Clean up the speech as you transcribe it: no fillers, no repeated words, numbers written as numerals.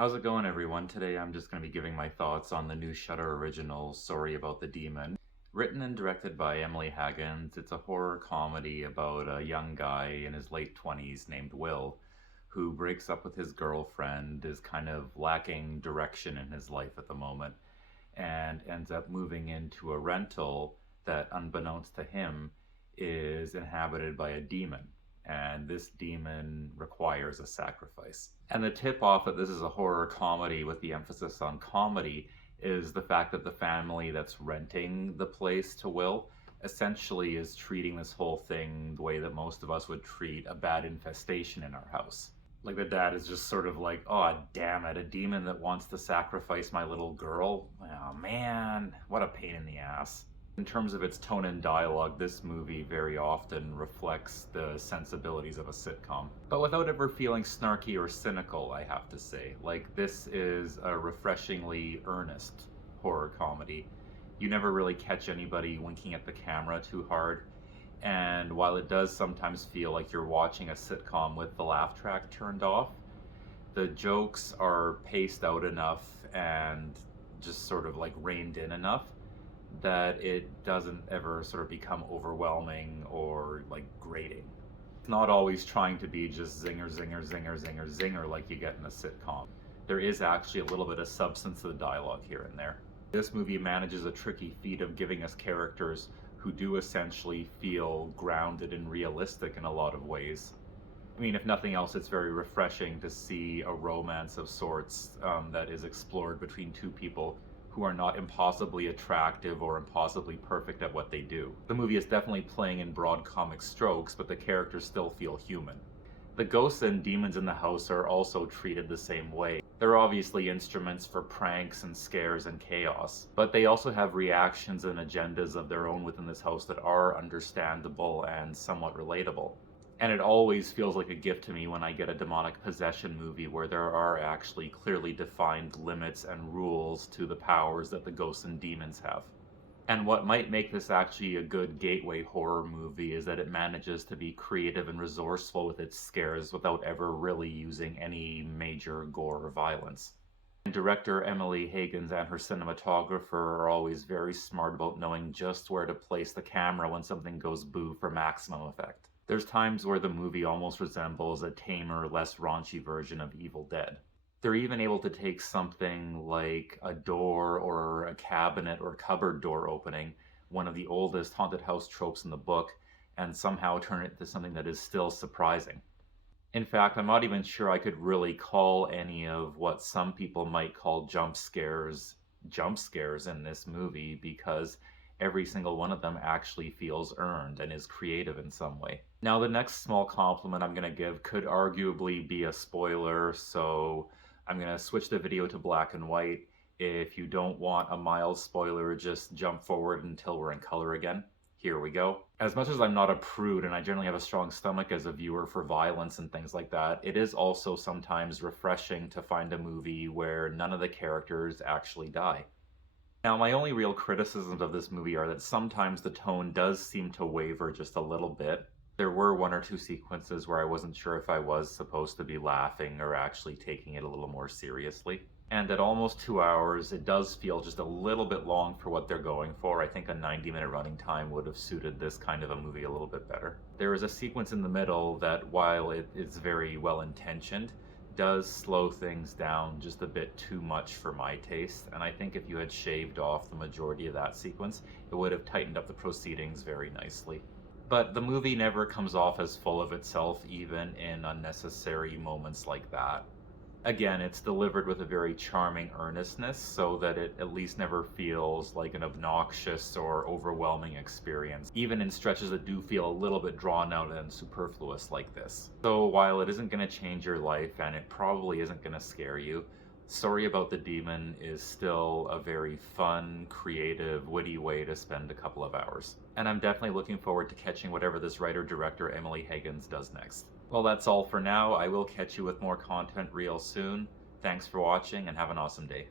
How's it going, everyone? Today I'm just going to be giving my thoughts on the new Shudder original, Sorry About the Demon. Written and directed by Emily Hagins, it's a horror comedy about a young guy in his late 20s named Will, who breaks up with his girlfriend, is kind of lacking direction in his life at the moment, and ends up moving into a rental that, unbeknownst to him, is inhabited by a demon. And this demon requires a sacrifice. And the tip off that this is a horror comedy with the emphasis on comedy is the fact that the family that's renting the place to Will essentially is treating this whole thing the way that most of us would treat a bad infestation in our house. Like, the dad is just sort of like, oh damn it, a demon that wants to sacrifice my little girl? Oh man, what a pain in the ass. In terms of its tone and dialogue, this movie very often reflects the sensibilities of a sitcom, but without ever feeling snarky or cynical, I have to say. Like, this is a refreshingly earnest horror comedy. You never really catch anybody winking at the camera too hard, and while it does sometimes feel like you're watching a sitcom with the laugh track turned off, the jokes are paced out enough and just sort of like reined in enough that it doesn't ever sort of become overwhelming or like grating. It's not always trying to be just zinger, zinger, zinger, zinger, zinger like you get in a sitcom. There is actually a little bit of substance to the dialogue here and there. This movie manages a tricky feat of giving us characters who do essentially feel grounded and realistic in a lot of ways. I mean, if nothing else, it's very refreshing to see a romance of sorts that is explored between two people who are not impossibly attractive or impossibly perfect at what they do. The movie is definitely playing in broad comic strokes, but the characters still feel human. The ghosts and demons in the house are also treated the same way. They're obviously instruments for pranks and scares and chaos, but they also have reactions and agendas of their own within this house that are understandable and somewhat relatable. And it always feels like a gift to me when I get a demonic possession movie where there are actually clearly defined limits and rules to the powers that the ghosts and demons have. And what might make this actually a good gateway horror movie is that it manages to be creative and resourceful with its scares without ever really using any major gore or violence. And director Emily Hagins and her cinematographer are always very smart about knowing just where to place the camera when something goes boo for maximum effect. There's times where the movie almost resembles a tamer, less raunchy version of Evil Dead. They're even able to take something like a door or a cabinet or cupboard door opening, one of the oldest haunted house tropes in the book, and somehow turn it into something that is still surprising. In fact, I'm not even sure I could really call any of what some people might call jump scares in this movie, because every single one of them actually feels earned and is creative in some way. Now, the next small compliment I'm going to give could arguably be a spoiler, so I'm going to switch the video to black and white. If you don't want a mild spoiler, just jump forward until we're in color again. Here we go. As much as I'm not a prude and I generally have a strong stomach as a viewer for violence and things like that, it is also sometimes refreshing to find a movie where none of the characters actually die. Now, my only real criticisms of this movie are that sometimes the tone does seem to waver just a little bit. There were one or two sequences where I wasn't sure if I was supposed to be laughing or actually taking it a little more seriously. And at almost 2 hours, it does feel just a little bit long for what they're going for. I think a 90-minute running time would have suited this kind of a movie a little bit better. There is a sequence in the middle that, while it is very well intentioned, does slow things down just a bit too much for my taste, and I think if you had shaved off the majority of that sequence, it would have tightened up the proceedings very nicely. But the movie never comes off as full of itself, even in unnecessary moments like that. Again, it's delivered with a very charming earnestness, so that it at least never feels like an obnoxious or overwhelming experience, even in stretches that do feel a little bit drawn out and superfluous like this. So while it isn't going to change your life, and it probably isn't going to scare you, Sorry About the Demon is still a very fun, creative, witty way to spend a couple of hours. And I'm definitely looking forward to catching whatever this writer-director Emily Hagins does next. Well, that's all for now. I will catch you with more content real soon. Thanks for watching and have an awesome day.